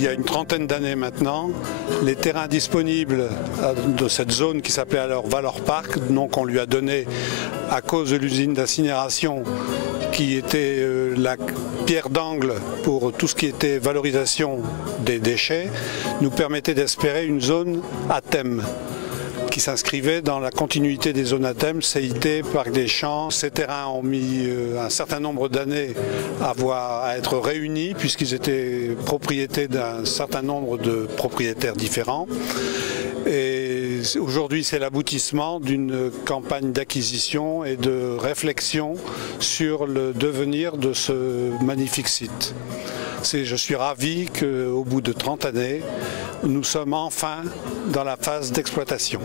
il y a une trentaine d'années maintenant, les terrains disponibles de cette zone qui s'appelait alors Valor Park, nom qu'on lui a donné à cause de l'usine d'incinération qui était la pierre d'angle pour tout ce qui était valorisation des déchets, nous permettait d'espérer une zone à thème qui s'inscrivait dans la continuité des zones à thème, CIT, Parc des Champs. Ces terrains ont mis un certain nombre d'années à être réunis puisqu'ils étaient propriétés d'un certain nombre de propriétaires différents. Et aujourd'hui, c'est l'aboutissement d'une campagne d'acquisition et de réflexion sur le devenir de ce magnifique site. Je suis ravi qu'au bout de 30 années, nous sommes enfin dans la phase d'exploitation.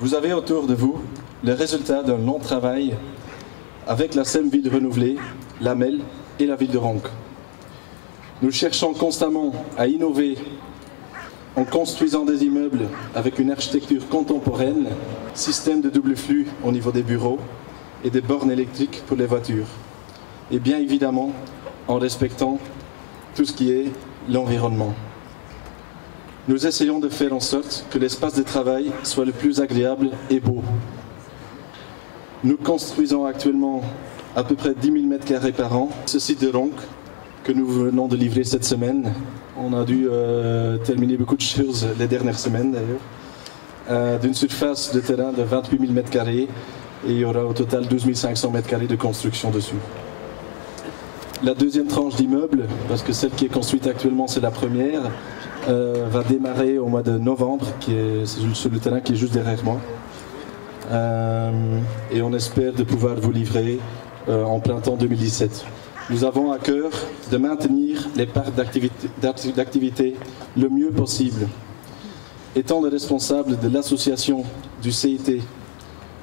Vous avez autour de vous le résultat d'un long travail avec la SEM Ville Renouvelée, la MEL et la ville de Ronques. Nous cherchons constamment à innover en construisant des immeubles avec une architecture contemporaine, système de double flux au niveau des bureaux et des bornes électriques pour les voitures. Et bien évidemment en respectant tout ce qui est l'environnement. Nous essayons de faire en sorte que l'espace de travail soit le plus agréable et beau. Nous construisons actuellement à peu près 10 000 m² par an. Ce site de Ronques que nous venons de livrer cette semaine, on a dû terminer beaucoup de choses les dernières semaines d'ailleurs, d'une surface de terrain de 28 000 m² et il y aura au total 12 500 m² de construction dessus. La deuxième tranche d'immeuble, parce que celle qui est construite actuellement c'est la première, va démarrer au mois de novembre, c'est sur le terrain qui est juste derrière moi. Et on espère de pouvoir vous livrer en printemps 2017. Nous avons à cœur de maintenir les parcs d'activité le mieux possible. Étant le responsable de l'association du CIT,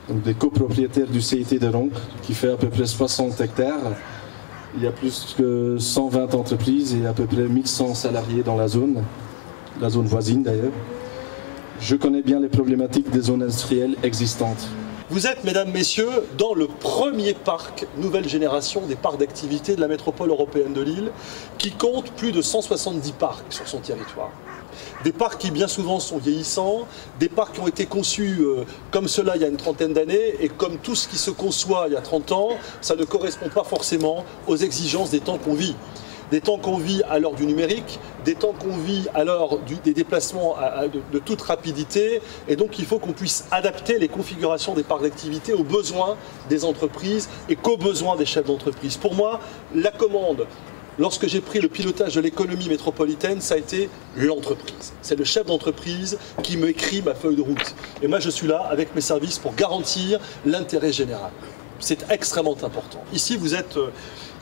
donc des copropriétaires du CIT de Ronques, qui fait à peu près 60 hectares, il y a plus que 120 entreprises et à peu près 1100 salariés dans la zone voisine d'ailleurs. Je connais bien les problématiques des zones industrielles existantes. Vous êtes, mesdames, messieurs, dans le premier parc nouvelle génération des parcs d'activité de la métropole européenne de Lille, qui compte plus de 170 parcs sur son territoire. Des parcs qui bien souvent sont vieillissants, des parcs qui ont été conçus comme cela il y a une trentaine d'années, et comme tout ce qui se conçoit il y a 30 ans, ça ne correspond pas forcément aux exigences des temps qu'on vit. Des temps qu'on vit à l'heure du numérique, des temps qu'on vit à l'heure des déplacements de toute rapidité, et donc il faut qu'on puisse adapter les configurations des parcs d'activité aux besoins des entreprises et qu'aux besoins des chefs d'entreprise. Pour moi, la commande, lorsque j'ai pris le pilotage de l'économie métropolitaine, ça a été l'entreprise. C'est le chef d'entreprise qui m'écrit ma feuille de route. Et moi, je suis là avec mes services pour garantir l'intérêt général. C'est extrêmement important. Ici, vous êtes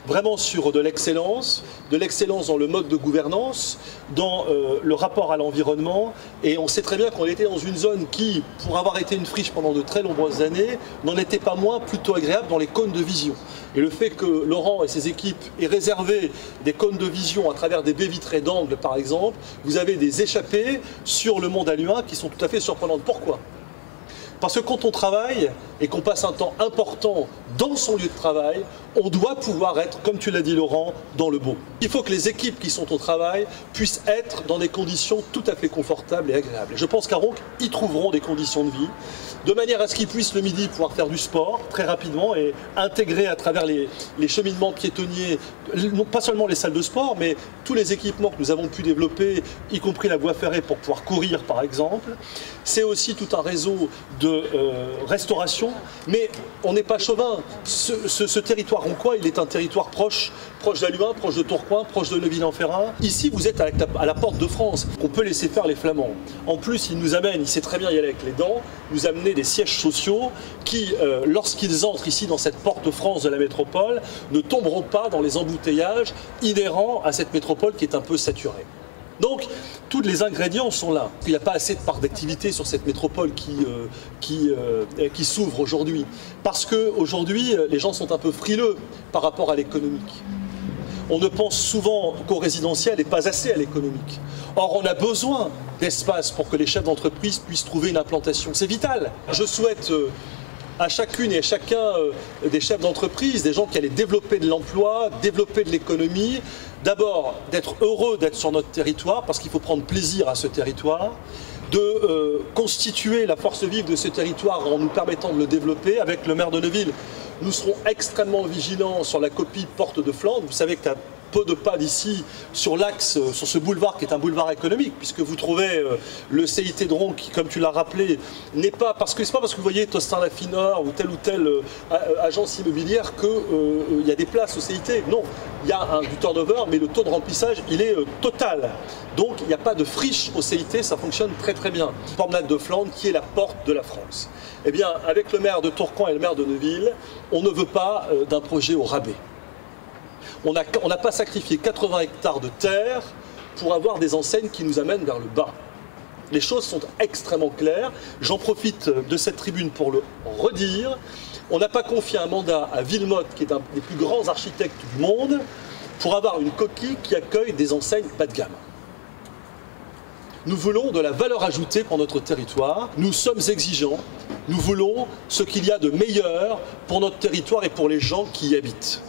vraiment sur de l'excellence dans le mode de gouvernance, dans le rapport à l'environnement. Et on sait très bien qu'on était dans une zone qui, pour avoir été une friche pendant de très nombreuses années, n'en était pas moins plutôt agréable dans les cônes de vision. Et le fait que Laurent et ses équipes aient réservé des cônes de vision à travers des baies vitrées d'angle, par exemple, vous avez des échappées sur le mont d'Halluin qui sont tout à fait surprenantes. Pourquoi ? Parce que quand on travaille et qu'on passe un temps important dans son lieu de travail, on doit pouvoir être, comme tu l'as dit Laurent, dans le beau. Il faut que les équipes qui sont au travail puissent être dans des conditions tout à fait confortables et agréables. Je pense qu'à Ronques, ils trouveront des conditions de vie, de manière à ce qu'ils puissent le midi pouvoir faire du sport très rapidement et intégrer à travers les cheminements piétonniers, pas seulement les salles de sport, mais tous les équipements que nous avons pu développer, y compris la voie ferrée pour pouvoir courir par exemple. C'est aussi tout un réseau de restauration, mais on n'est pas chauvin. Ce territoire roncois, il est un territoire proche d'Halluin, proche de Tourcoing, proche de Neuville-en-Ferrain. Ici, vous êtes à la porte de France. On peut laisser faire les Flamands. En plus, il sait très bien y aller avec les dents, nous amener des sièges sociaux qui, lorsqu'ils entrent ici dans cette porte de France de la métropole, ne tomberont pas dans les embouteillages inhérents à cette métropole qui est un peu saturée. Donc, tous les ingrédients sont là. Il n'y a pas assez de parcs d'activité sur cette métropole qui s'ouvre aujourd'hui. Parce qu'aujourd'hui, les gens sont un peu frileux par rapport à l'économique. On ne pense souvent qu'au résidentiel et pas assez à l'économique. Or, on a besoin d'espace pour que les chefs d'entreprise puissent trouver une implantation. C'est vital. Je souhaite à chacune et à chacun des chefs d'entreprise, des gens qui allaient développer de l'emploi, développer de l'économie, d'abord d'être heureux d'être sur notre territoire, parce qu'il faut prendre plaisir à ce territoire, de constituer la force vive de ce territoire en nous permettant de le développer. Avec le maire de Neuville, nous serons extrêmement vigilants sur la copie Porte de Flandre. Vous savez qu'à peu de pas d'ici, sur l'axe, sur ce boulevard qui est un boulevard économique, puisque vous trouvez le CIT de Roncq, qui, comme tu l'as rappelé, n'est pas parce que vous voyez Tostin Lafineur ou telle agence immobilière qu'il y a des places au CIT. Non, il y a du turnover, mais le taux de remplissage, il est total. Donc il n'y a pas de friche au CIT, ça fonctionne très très bien. Promenade de Flandre, qui est la porte de la France. Eh bien, avec le maire de Tourcoing et le maire de Neuville, on ne veut pas d'un projet au rabais. On n'a pas sacrifié 80 hectares de terre pour avoir des enseignes qui nous amènent vers le bas. Les choses sont extrêmement claires. J'en profite de cette tribune pour le redire. On n'a pas confié un mandat à Villemotte, qui est un des plus grands architectes du monde, pour avoir une coquille qui accueille des enseignes bas de gamme. Nous voulons de la valeur ajoutée pour notre territoire. Nous sommes exigeants. Nous voulons ce qu'il y a de meilleur pour notre territoire et pour les gens qui y habitent.